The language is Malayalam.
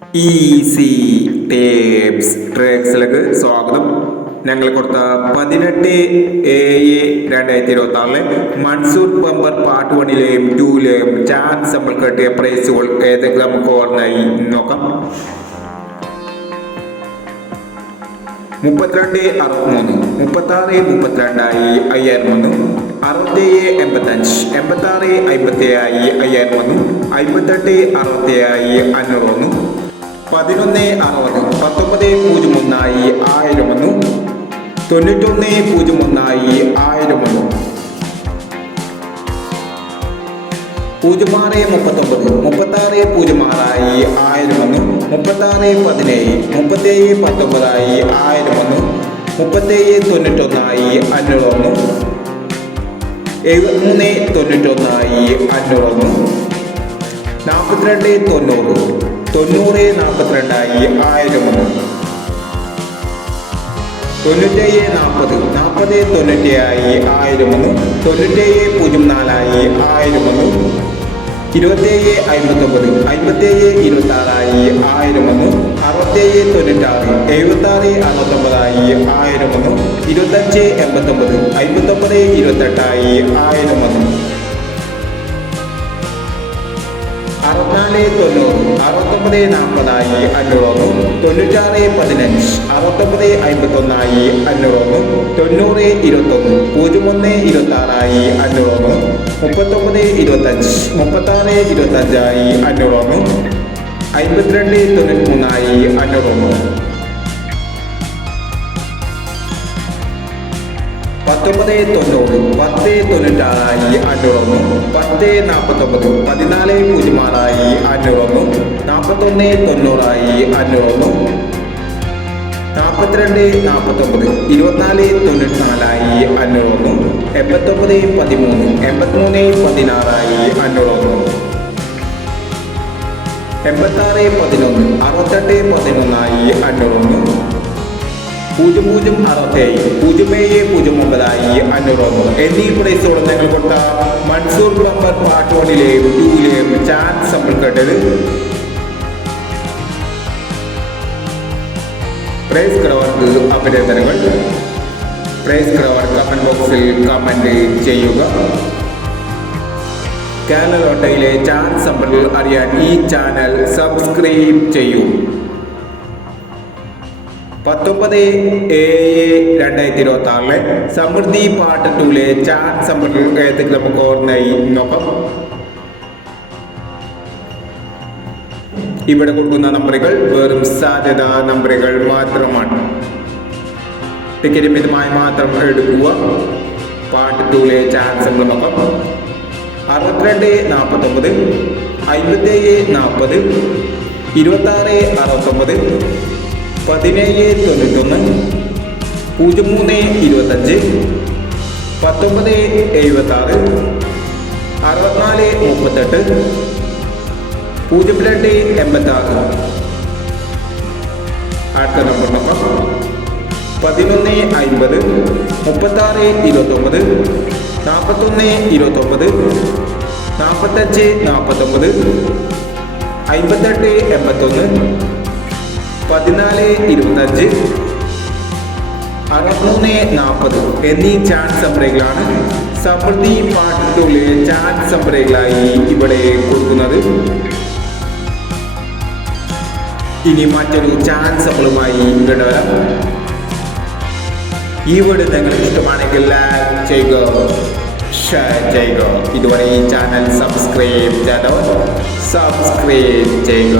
ഈസി ടേപ്സ് ട്രേക്സിലേക്ക് സ്വാഗതം. ഞങ്ങൾ കൊടുത്ത 18/7/2026 മൺസൂർ ബമ്പർ പാർട്ട് 1ലെയും 2ലെയും ചാൻസ് നമ്മൾ കിട്ടിയ പ്രൈസുകൾ ഏതൊക്കെ നമുക്ക് ഓർമ്മയായി നോക്കാം. 3263, 3632 5001, 6785, 8657 5001, 5867 501, 1160, 1901 1001, 9101 1001, 0639, 3606 1001, 3617, 3719 1001, 3791 501, 7391 501, 4290, 9042 1001, 9740, 4097 1001, 9704 1001, 2759, 5726 1001, 6796, 7669 1001, 2589, 5928 1001, 6490, 6940 501, 9615, 6951 501, 9021, 0126 501, 3925, 3625 501, 5293 501, 1990, 1096 501, 1049, 1406 501, 4190 501, 4249, 2494 501, 8913, 8316 501, 8611, 6811 501, 0067, 0709 501 എന്നീ പ്രൈസോടെ ഞങ്ങൾ കൊടുത്ത മൺസൂർ ബമ്പർ പാർട്ട് 1ലെയും 2ലെയും ചാൻസ് നമ്മൾ കേട്ടത്. പ്രൈസ് കിടവർക്ക് അഭിനന്ദനങ്ങൾ. പ്രൈസ് കിടവർ കമന്റ് ബോക്സിൽ കമന്റ് ചെയ്യുക. കേരള ലോട്ടറിയിലെ ചാൻസ് നമ്മൾ അറിയാൻ ഈ ചാനൽ സബ്സ്ക്രൈബ് ചെയ്യൂ. 19/7/2026 സമൃദ്ധി പാർട്ട് 2ലെ ചാൻസ് നമ്മൾ ഏതൊക്കെ നമുക്ക് ഓർമ്മയായി നോക്കാം. ഇവിടെ കൊടുക്കുന്ന നമ്പറുകൾ വെറും സാധ്യതാ നമ്പറുകൾ മാത്രമാണ്. ടിക്കറ്റ് മിതമായി മാത്രം എടുക്കുക. പാർട്ട് 2ലെ ചാൻസ് നമ്മൾ നോക്കാം. 6249, 5740, 2669, 1791, 0325, 1976, 6438, 0286. അടുത്ത നമ്പർ നോക്കാം. 1150, 3629, 4129, 4549, 5881, 1425, 6340 എന്നീ ചാൻസ് നമ്പറുകളാണ് സമൃദ്ധി പാർട്ട് 2ലെ ചാൻസ് നമ്പറുകളായി ഇവിടെ കൊടുക്കുന്നത്. ഇനി മറ്റൊരു ചാൻസ് നമ്പറുമായി ഇവിടെ വരാം. ഈ വീഡിയോ നിങ്ങൾക്ക് ഇഷ്ടമാണെങ്കിൽ ലൈക്ക് ചെയ്യുക, ഷെയർ ചെയ്യുക. ഇതുവരെ ഈ ചാനൽ സബ്സ്ക്രൈബ് ചെയ്തവർ സബ്സ്ക്രൈബ് ചെയ്യുക.